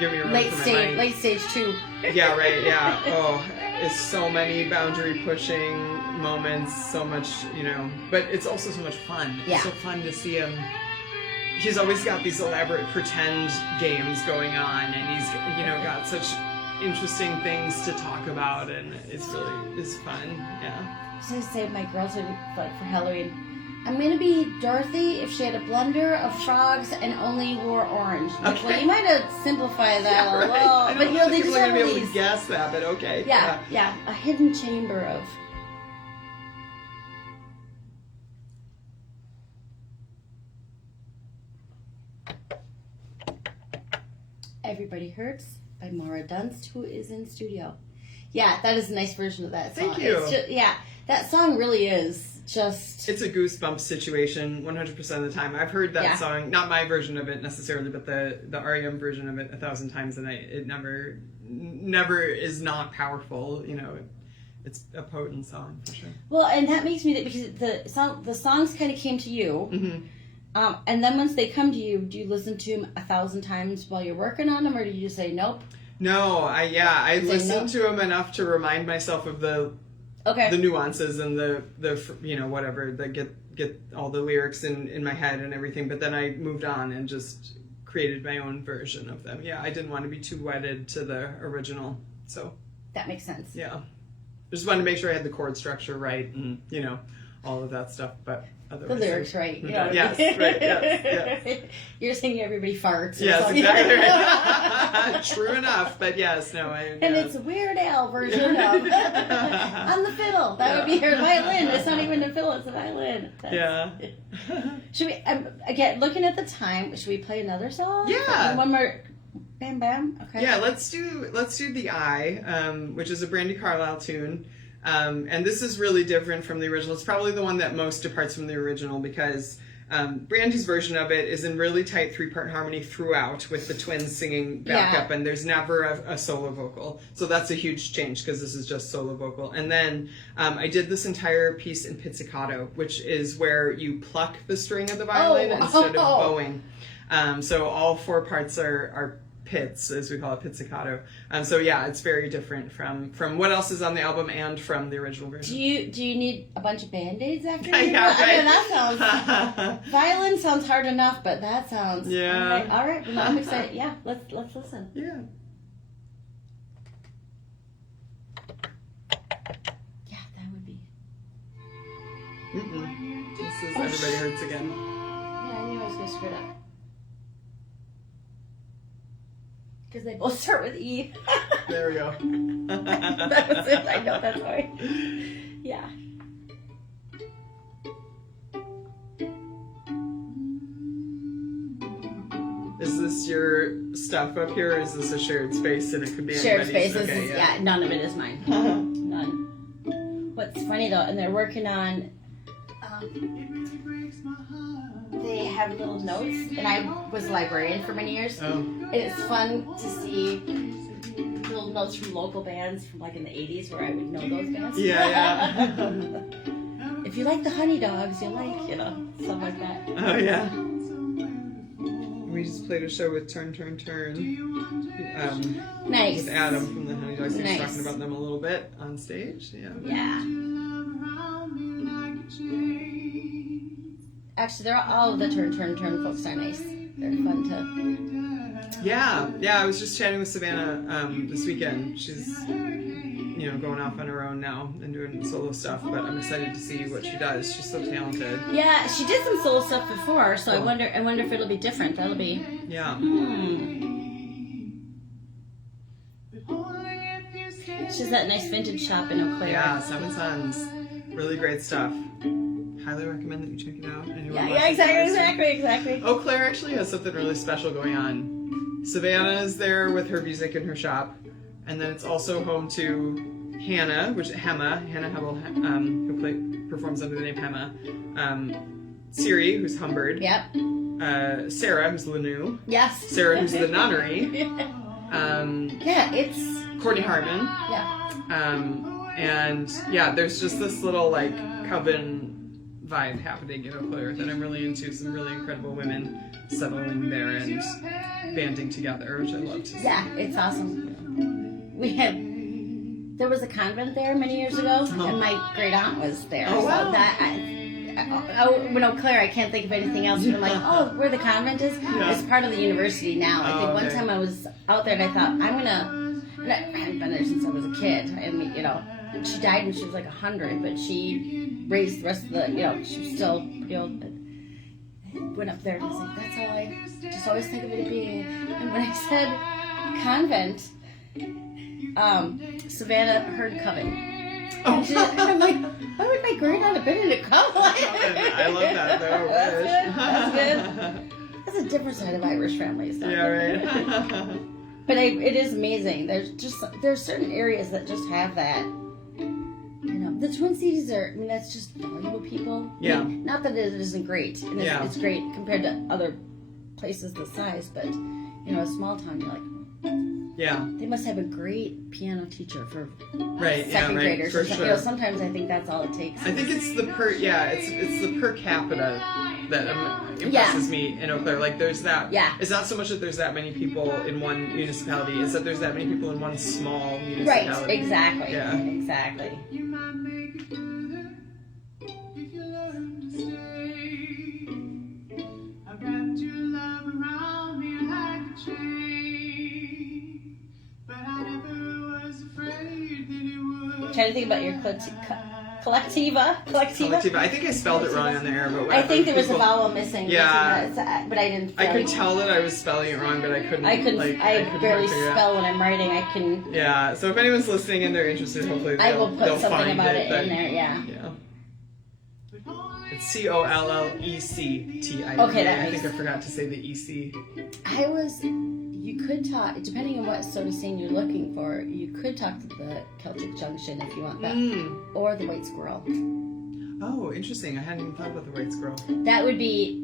give me a run for my money. Late stage 2. Yeah, right. Yeah. Oh, it's so many boundary pushing moments. So much, But it's also so much fun. Yeah. It's so fun to see him. He's always got these elaborate pretend games going on, and he's got such interesting things to talk about, and it's fun. Yeah. So I say my girls are like for Halloween, I'm gonna be Dorothy if she had a blender of frogs and only wore orange. Like, Okay. well, you might have simplified that Yeah, a right. little, I but don't know if they people just are have gonna be able these. to guess that, but okay. Yeah, a hidden chamber of. Everybody Hurts by Maura Dunst, who is in studio. Yeah, that is a nice version of that song. Thank you. It's just, that song really is just... It's a goosebump situation 100% of the time. I've heard that song, not my version of it necessarily, but the REM version of it 1,000 times, and it never is not powerful. It's a potent song for sure. Well, and that makes me because the songs kind of came to you, Mm-hmm. and then once they come to you, do you listen to them 1,000 times while you're working on them, or do you just say nope? No, I Say listen no. to them enough to remind myself of the nuances and the whatever that get all the lyrics in my head and everything. But then I moved on and just created my own version of them. Yeah, I didn't want to be too wedded to the original, so That makes sense. yeah, just wanted to make sure I had the chord structure right and all of that stuff. But Otherwise, lyrics right. You know? Yes, right, yes. You're singing everybody farts. or Yes, something. exactly right. True enough, but yes, no, And it's a Weird Al version of on the fiddle. That would be her violin. It's not even a fiddle; it's a violin. Yeah. Should we again looking at the time? Should we play another song? Yeah. One more. Bam bam. Okay. Yeah, let's do The Eye, which is a Brandi Carlile tune. And this is really different from the original. It's probably the one that most departs from the original because Brandi's version of it is in really tight 3-part harmony throughout with the twins singing backup, and there's never a solo vocal. So that's a huge change because this is just solo vocal. And then I did this entire piece in pizzicato, which is where you pluck the string of the violin instead of bowing. So all 4 parts are pits, as we call it, pizzicato. So yeah, it's very different from what else is on the album and from the original version. Do you need a bunch of band-aids after you? Yeah, right. I mean, that sounds violin sounds hard enough, but that sounds All right. Well, I'm excited. Yeah, let's listen. Yeah. Yeah, that would be. This is Everybody Hurts Again. Yeah, I knew I was gonna screw it up. Because they both start with E. There we go. That was it. I know, that's why. Yeah. Is this your stuff up here, or is this a shared space and it could be Shared anybody's? space. Okay, Yeah, none of it is mine. None. What's funny though, and they're working on. They have little notes, and I was a librarian for many years. Oh. And it's fun to see little notes from local bands from like in the 80s where I would know those bands. Yeah. If you like the Honey Dogs, you'll like, stuff like that. Oh yeah. We just played a show with Turn. Nice. With Adam from the Honey Dogs. He was Nice. talking about them a little bit on stage. Yeah. Yeah. Actually, all of the Turn folks are nice. They're fun to. Yeah. I was just chatting with Savannah this weekend. She's going off on her own now and doing solo stuff, but I'm excited to see what she does. She's so talented. Yeah, she did some solo stuff before, so Cool. I wonder if it'll be different. That'll be. Yeah. She's that nice vintage shop in Eau Claire. Yeah, Seven Sons. Really great stuff. Highly recommend that you check it out. Anyone Yeah, exactly. Eau Claire actually has something really special going on. Savannah is there with her music in her shop, and then it's also home to Hannah Hebel, who performs under the name Hema. Siri, who's Humbird. Yep. Sarah, who's Lanu. Yes. Sarah, who's the Nunnery. Yeah, it's. Courtney Harmon. Yeah. And yeah, there's just this little like coven vibe happening in Eau Claire that I'm really into. Some really incredible women settling there and banding together, which I love to see. Yeah, it's awesome. There was a convent there many years ago, and my great aunt was there. Oh, wow. So that when Eau Claire, I can't think of anything else. But I'm like, where the convent is, it's part of the university now. I think one time I was out there and I thought, I hadn't been there since I was a kid, and she died when she was like 100, but she raised the rest of the, she was still pretty old, but I went up there and I was like, that's how I just always think of it being. And when I said convent, Savannah heard coven. And I'm like, why would my great aunt have been in a coven? I love that though. That's good. That's a different side of Irish families. Yeah, right. But it is amazing. There's certain areas that just have that. The Twin Cities that's just valuable people. Yeah. Not that it isn't great. And it's great compared to other places the size, but a small town, you're like, yeah. they must have a great piano teacher for second graders. For sure. Sometimes I think that's all it takes. I think it's the per capita that impresses me in Eau Claire. Like there's that. Yeah. It's not so much that there's that many people in one municipality. It's that there's that many people in one small municipality. Right. Exactly. Yeah. Exactly. Trying to think about your Collectiva. I think I spelled it wrong on the air, but I whatever. think there was a People- vowel missing. Yeah. But I didn't. I could tell that I was spelling it wrong, but I couldn't. I couldn't. Like, I couldn't barely figure it out. spell when I'm writing. I can. Yeah. So if anyone's listening and they're interested, hopefully I will they'll put something find about it but- in there. Yeah. Yeah. It's Collecti. Okay, that I makes- think I forgot to say the EC. You could talk, depending on what soda scene you're looking for, you could talk to the Celtic Junction if you want that. Or the White Squirrel. Oh, interesting. I hadn't even thought about the White Squirrel. That would be.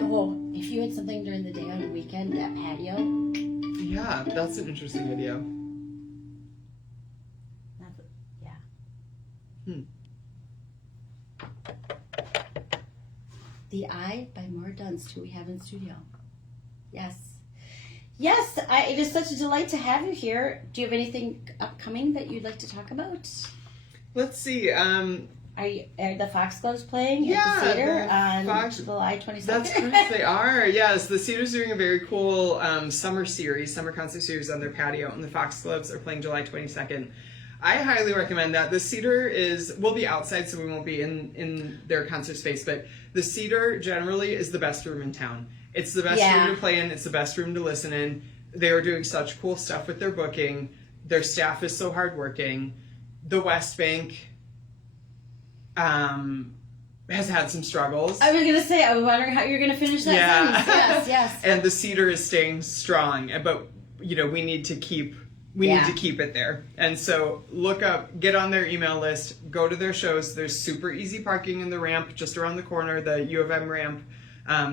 Oh, if you had something during the day on a weekend, that patio. Yeah, that's an interesting video. Yeah. The Eye by Maura Dunst, who we have in studio. Yes. Yes, it is such a delight to have you here. Do you have anything upcoming that you'd like to talk about? Let's see. Are the Foxgloves playing Yeah, at the theater the on July 22nd? That's correct. They are. Yes, the Cedar's doing a very cool summer concert series on their patio, and the Foxgloves are playing July 22nd. I highly recommend that. The Cedar will be outside, so we won't be in their concert space, but the Cedar generally is the best room in town. It's the best room to play in. It's the best room to listen in. They are doing such cool stuff with their booking. Their staff is so hardworking. The West Bank has had some struggles. I was going to say, I was wondering how you're going to finish that sentence. Yes. And the Cedar is staying strong, but we need to keep it there. And so get on their email list, go to their shows. There's super easy parking in the ramp just around the corner, the U of M ramp,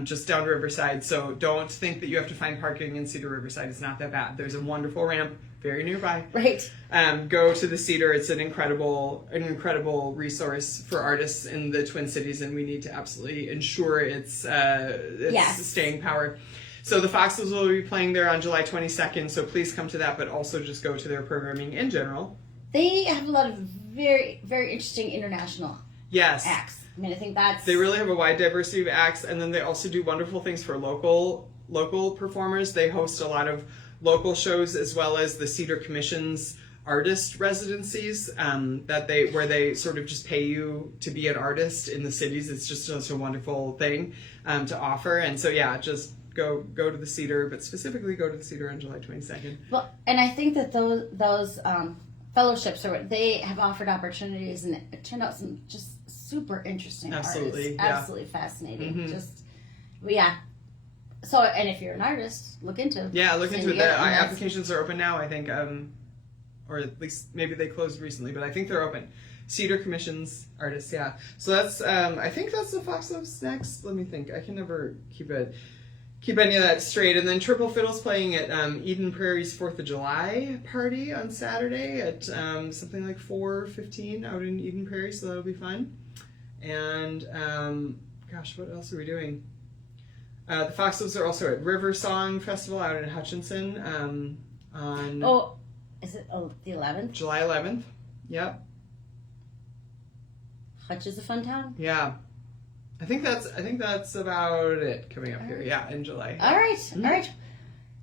just down Riverside. So don't think that you have to find parking in Cedar Riverside. It's not that bad. There's a wonderful ramp very nearby. Right. Go to the Cedar. It's an incredible resource for artists in the Twin Cities, and we need to absolutely ensure its staying power. So the Foxes will be playing there on July 22nd, so please come to that, but also just go to their programming in general. They have a lot of very, very interesting international acts. I mean, I think They really have a wide diversity of acts, and then they also do wonderful things for local performers. They host a lot of local shows, as well as the Cedar Commission's artist residencies, where they sort of just pay you to be an artist in the cities. It's just such a wonderful thing to offer, and so just go to the Cedar, but specifically go to the Cedar on July 22nd. Well, and I think that those fellowships they have offered opportunities, and it turned out some just super interesting artists. Absolutely fascinating. Mm-hmm. So, and if you're an artist, look into it. Yeah, look into it. The applications are open now, I think, or at least maybe they closed recently, but I think they're open. Cedar Commission's artists, yeah. So that's, I think that's the Foxgloves next. Let me think. I can never keep any of that straight. And then Triple Fiddle's playing at Eden Prairie's 4th of July party on Saturday at something like 4:15 out in Eden Prairie, so that'll be fun. And what else are we doing? The Foxgloves are also at River Song Festival out in Hutchinson on... Oh, is it the 11th? July 11th. Yep. Hutch is a fun town. Yeah. I think that's about it coming up here. Yeah, in July. All right. Mm-hmm. All right.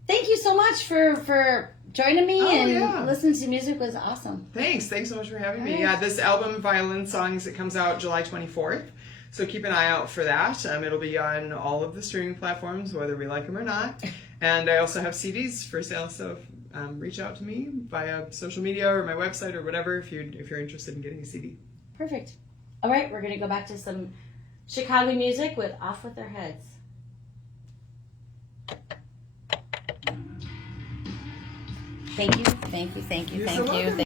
Thank you so much for joining me and listening to music. Was awesome. Thanks so much for having me. Right. Yeah, this album, Violin Songs, it comes out July 24th. So keep an eye out for that. It'll be on all of the streaming platforms, whether we like them or not. And I also have CDs for sale, so reach out to me via social media or my website or whatever if you're interested in getting a CD. Perfect. All right, we're going to go back to some Chicago music with Off With Their Heads. Thank you. You're so welcome.